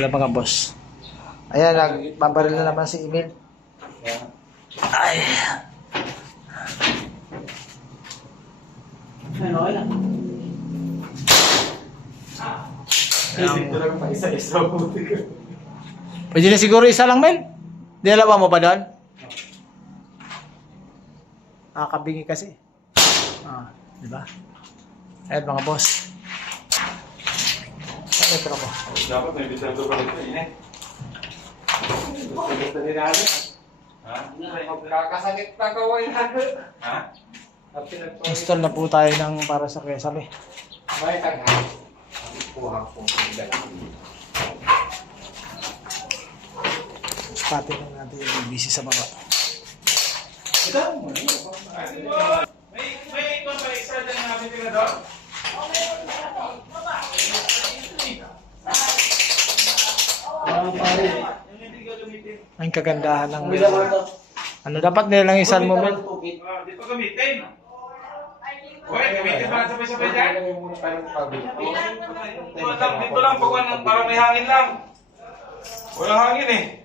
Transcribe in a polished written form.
Wala mga boss. Ayan, nagbabaril na naman si Emil. Ay. Okay lang. Dito lang pa isa-isa buti ko. Pwede na siguro isa lang, Mel. Dalawa mo ba doon? Nakakabingi kasi. Di ba? Ayan mga boss. Ito ako. Dapat may bisado pa rin eh. Gusto din natin. Ha? Magkakasakit na kaway natin. Ha? Install na po tayo ng para sa Kesame. May taghan. Kuha ko ng dalawa. Pati lang natin yung busy sa baba. Ito mo. May ikon pa extra dyan namin tila doon? Ang kagandahan ng Mel. Ano dapat nilang isal mo, Mel? Di pa gamitin. Uy, gamitin pa lang sabay-sabay dyan. Dito lang, pag parang may hangin lang. Walang hangin eh.